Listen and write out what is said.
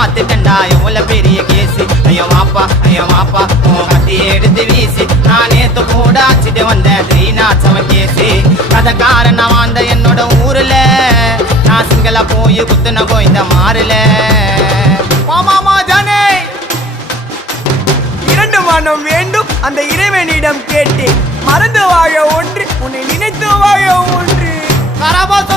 மாத்துட்டா எவ்வளவு பெரிய கேசு. ஐயோ மாப்பா உன் கத்தி எடுத்து வீசி நான் நேத்து கூட ஆச்சிட்டு வந்தேன் 307 கேசு. கதைக்காரன் நான் வாழ்ந்த என்னோட ஊருல நான் சிங்கள போய் குத்துன கோயந்த மாறுல. மாமா தானே இரண்டு மனம் வேண்டும் அந்த இறைவனிடம் கேட்டு மறந்து வாழ ஒன்று உன்னை நினைத்து வாழ ஒன்று. கரபாச